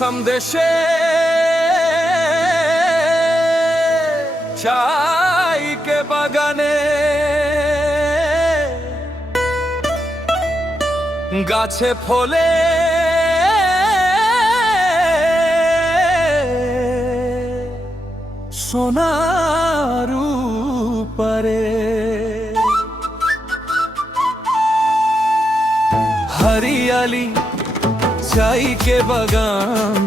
আসাম দেশে চাই কে বাগানে গাছে ফলে সোনার উপরে हरियाली चाई के बागान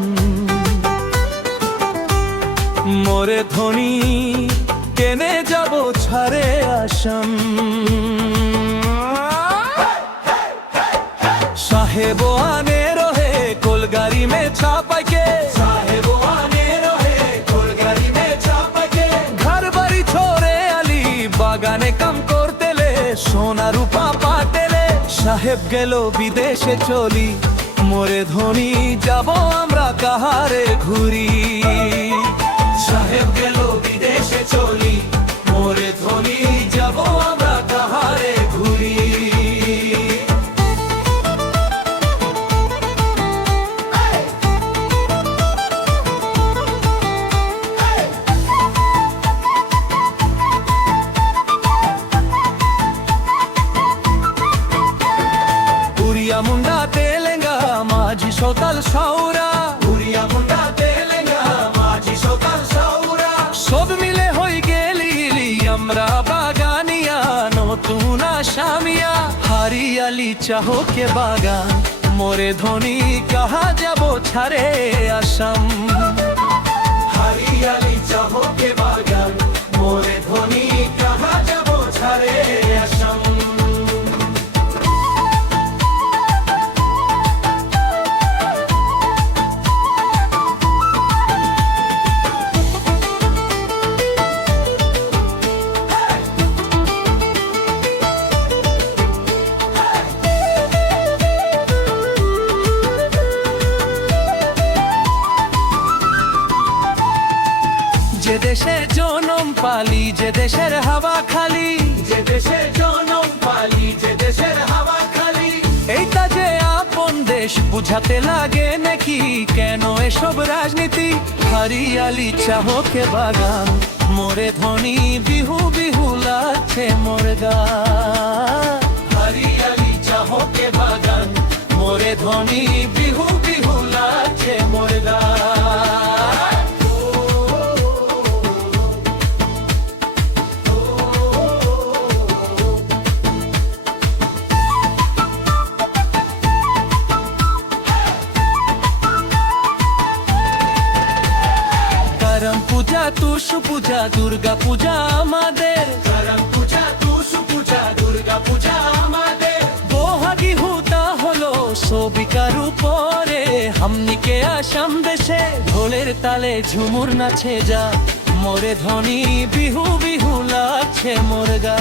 मोरे धोनी केने जाबो छारे आसाम साहेबो आने रहे कोलगाड़ी में छापाई के साहेबो आने रहे कोलगाड़ी में छापाई के घर बाड़ी छोड़े आली बागाने काम करते ले सोना रूपा पाटे साहेब गेलो विदेशे चली मोरे धोनी जाबो आमरा काहारे घुरी साहेब गेलो विदेशे चली मोरे धोनी जाबो आमरा काहारे घुरी মুন্ডা তেলেঙ্গা মাঝি সকাল সাউরা উড়িয়া মুন্ডা তেলেঙ্গা মাঝি সকাল সাউরা সব মিলে হই গেলি আমরা বাগানিয়া নতুন আসামিয়া হারিয়ালি চাহো কে বাগান মোরে ধনী কাহা যাবো ছাড়ে আসাম হারিয়ালি চাহো কে বাগান মোরে ধনী কাহা যাবো ছাড়ে আসাম যে দেশে জনম পালি যে দেশের হাওয়া খালি যে দেশে জনম পালি যে দেশের হাওয়া খালি এইটা যে আপন দেশ বুঝাতে লাগে নাকি কেন এসব রাজনীতি হরিয়ালি চাহো কে বাগান মোরে ধনী বিহু বিহু লাগছে মোর গান হরিয়ালি চাহো কে বাগান মোরে ধনী বিহু বিহু লাগছে মোর গান করম পূজা তুষু পূজা দুর্গা পূজা আমাদের করম পূজা তুষু পূজা দুর্গা পূজা আমাদের বহাগী হুতা হলো সবিকার উপরে হামনিকে আসাম দেশে ঢোলের তালে ঝুমুর নাচে যা মোরে ধনী বিহু বিহু লাগছে মোর গা